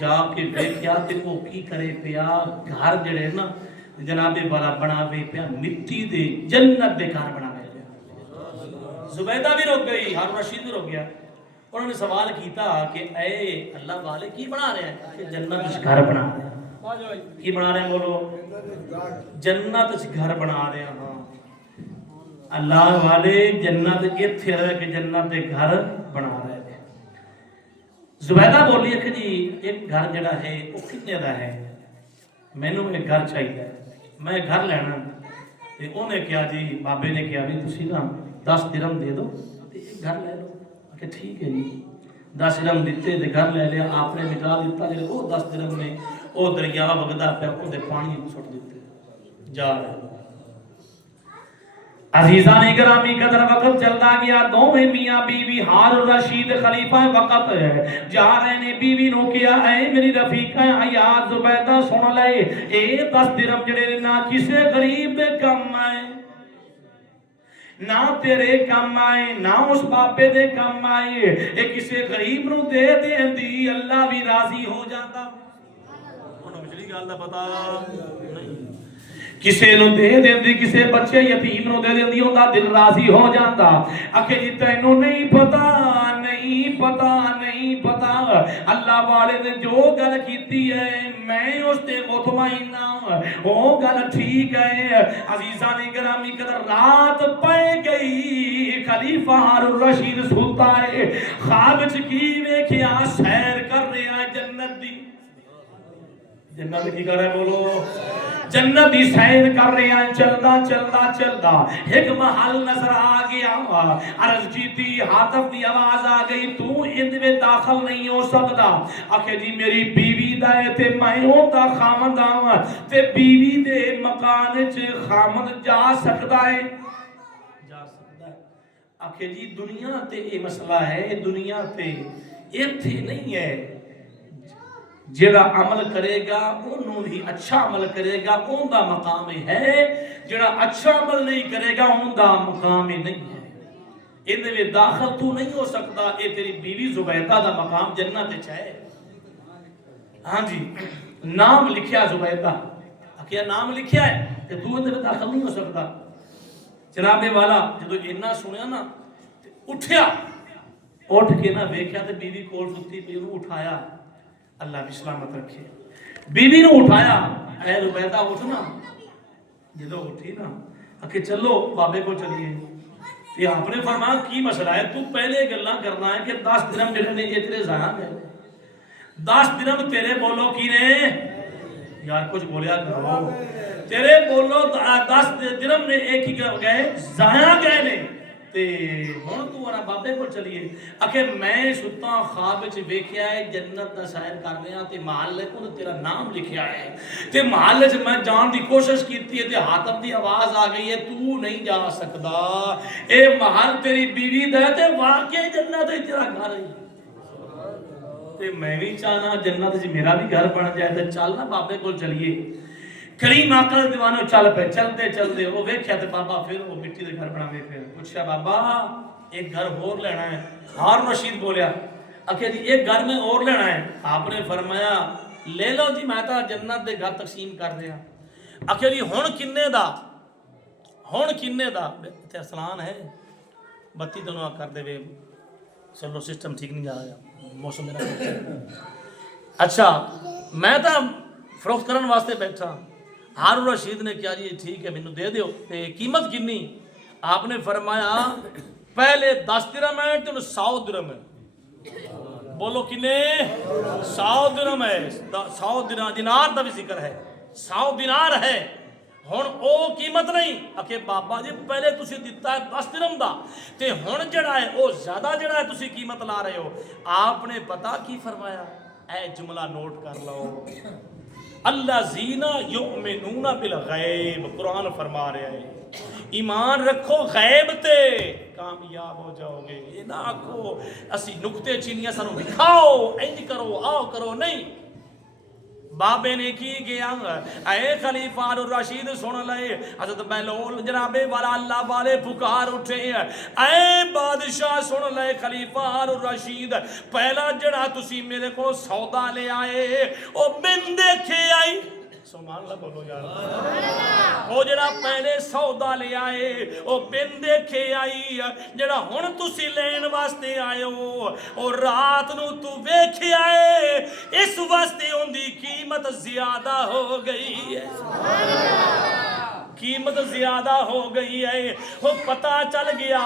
जाके देखिया ते वो की करे पिया घर जड़े ना जनाबे वाला बनावे पिया मिट्टी दे जन्नत दे घर बनावे पिया। जुबैदा भी रुक गई, हारून रशीद भी रुक गया। उन्होंने सवाल किया कि ए अल्लाह वाले की बना रहे हैं? कि जन्नत च घर बना रहे हैं। की बना रहे हैं बोलो? जन्नत च घर बना रहे हैं। हाँ अल्लाह वाले जन्नत इत्थे रह के जन्नत दे घर बना रहे हैं। जुबैदा बोली कि जी एक घर जड़ा है वो कितने का है? मैनू एक घर चाहिए, मैं घर लेना। ते उन्हें कहा जी बाबे ने कहा भी तुसी ना 10 दिरहम दे दो ते एक घर ले लो। कि ठीक है जी 10 दिरहम दिते ते घर ले लिया। आपने मिटा दिता जो वो 10 दिरहम ने वो दरिया वगदा पे वो पानी सुट दिते जा रहे। अजीजा ने गिरामी कदर वक्त चलता गया। दोवें मियां बीवी हारून रशीद खलीफा वक्त जा रहे ने। बीवी नो किया ऐ मेरी रफीका हयात जुबैदा सुन ले, ए 10 दिरहम जड़े ना किसे गरीब दे कम आए, ना तेरे काम आए ना उस बाबे दे काम आए। ये किसे गरीब नु दे देंदी अल्लाह भी राजी हो जाता। उन्होंने पिछली गल दा पता नहीं। किसे नु दे देंदी, किसे बच्चे यतीम नु दे देंदी, उनका दिल राजी हो जाता। आखे जी तैनू नहीं पता, नहीं पता, नहीं पता। अल्लाह वाले ने जो गल कीती है मैं उसते मुतमईन हां, वो गल ठीक है। अजीजा ने गिरामी कदर रात पै गई। खलीफा हारून रशीद सुता है। ख्वाब च की वेखिया? सैर कर रहा जन्नत दी। जन्नत की कर रहा है बोलो? जन्नत दी सैर कर रहे हैं। चलदा चलदा चलदा एक महल नजर आ गया। अर्ज की थी, हातफ की आवाज आ गई, तू इनमें दाखिल नहीं हो सकता। आखे जी मेरी बीवी दा है ते मैं ओदा खामद आवां ते बीवी दे मकान च खामद जा सकता है? जा सकता है। आखे जी दुनिया ते ये मसला है, दुनिया ते इत्थे नहीं है। जेड़ा अमल करेगा उन्होंने ही अच्छा अमल करेगा, उनका मकाम है। जेड़ा अच्छा अमल नहीं करेगा उनका मकाम नहीं है। इहदे विच दाखिल तू नहीं हो सकता। ये तेरी बीवी जुबैदा दा मकाम जन्नत है। हाँ जी नाम लिखिया जुबैदा। आखिया नाम लिखिया है ते तू इहदे विच दाखिल नहीं हो सकता। जनाबे वाला जो इन्ना सुनिया ना उठिया, उठ के ना वेख्या ते बीवी कोल सुती पई, उन्होंने उठाया। अल्लाह भी सलामत रखे। बीवी ने उठाया, ऐ रुबैदा उठ ना। जो उठी ना आके चलो बाबे को चलिए। ते आपने फरमाया की मसला है? तू पहले गल्ला करना है कि 10 दिरहम जेड़े ने ये तेरे जाया गए। 10 दिरहम तेरे बोलो की ने यार कुछ बोलिया करो। तेरे बोलो 10 दिरहम ने एक ही गए जाया गए ने ते हुण तू आना बाबे को चलिए। आखे मैं सुता ख्वाब च वेख्या है जन्नत दा सैर कर रहा ते महल को तेरा नाम लिखिया है ते महल च मैं जान दी कोशिश कीती है ते हातम दी आवाज आ गई है तू नहीं जा सकदा। ए महल तेरी बीवी दा ते वाकई जन्नत है तेरा घर है। ते मैं भी चाहना जन्नत च मेरा भी घर बन जाए ते चल ना बाबे को चलिए। करीम आका दीवानो चल पे। चलते चलते वो वेख्या ते बाबा फिर वो मिट्टी दे घर बनावे। फिर पूछा बाबा एक घर और लेना है? हारून रशीद बोलिया आखे जी एक घर में और लेना है। आपने फरमाया ले लो जी, मैं तो जन्नत दे घर तकसीम कर दिया। आखे जी हुण किन्ने दा? हुण किन्ने दा? इत्थे असलान है बत्ती दोनों कर देवे। चलो सिस्टम ठीक नहीं जा रहा, मौसम मेरा अच्छा। मैं तो फरोख्त करने वास्ते बैठा। हारून रशीद ने कहा जी ठीक है मैनू दे दो। ते कीमत कितनी? आपने फरमाया पहले 10 दिरहम है तो 100 दिरहम है। बोलो किन्ने? 100 दिरहम है। 100 दिनार का भी जिक्र है, 100 दिनार है। हुण ओ कीमत नहीं। आखे बाबा जी पहले तुसी दिता है 10 दिरहम दा ते हुण जड़ा है वो ज्यादा जड़ा है तुसी कीमत ला रहे हो। आपने पता की फरमाया? ऐ जुमला नोट कर लो, अल्लाज़ीना युमिनूना बिल गैब। कुरान फरमा रहा है ईमान रखो गैब ते कामयाब हो जाओगे। ये ना आखो असी नुकते चीनियां सानू दिखाओ इंज करो आओ करो, नहीं। बाबे ने की किया, ऐ खलीफा रशीद सुन ले। हज़रत बहलोल जनाबे वाला अल्लाह वाले पुकार उठे, ऐ बादशाह सुन ले खलीफा रशीद, पहला जड़ा तुसी मेरे को सौदा ले आए ओ बिन देखे आई, सुभान अल्लाह बोलो यार, वो जड़ा पहले सौदा ले आए वो बिन देखे आई, जड़ा हुण तुसी लेन वास्ते आए हो और रात नू तू वेखे आए, इस वास्ते उनकी कीमत ज्यादा हो गई है, कीमत ज्यादा हो गई है। वो पता चल गया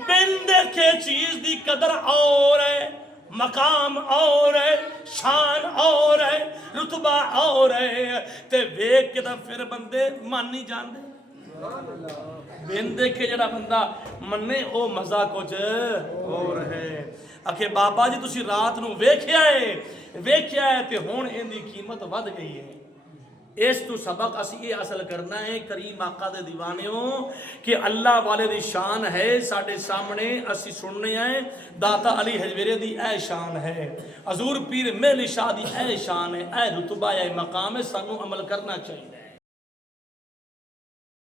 बिन देखे चीज की कदर और है, मकाम और है, शान और है, रुतबा और है, ते वेख के तो फिर बंदे मान नहीं जाते। बिन देखे जड़ा बंदा मन्ने ओ मजा कुछ और है। आखे बाबा जी तुसी रात नू वेख्या है ते हुण इहदी कीमत वध गई है। इस तो सबक असी ये हासिल करना है करीम आका दे दीवानियों कि अल्लाह वाले दी शान है साडे सामने, असी सुनने हैं दाता अली हजवेरे दी ऐ शान है, हजूर पीर मेहली शाह दी ऐ शान है, ऐ रुतबा है, मकाम है, सानू अमल करना चाहिए।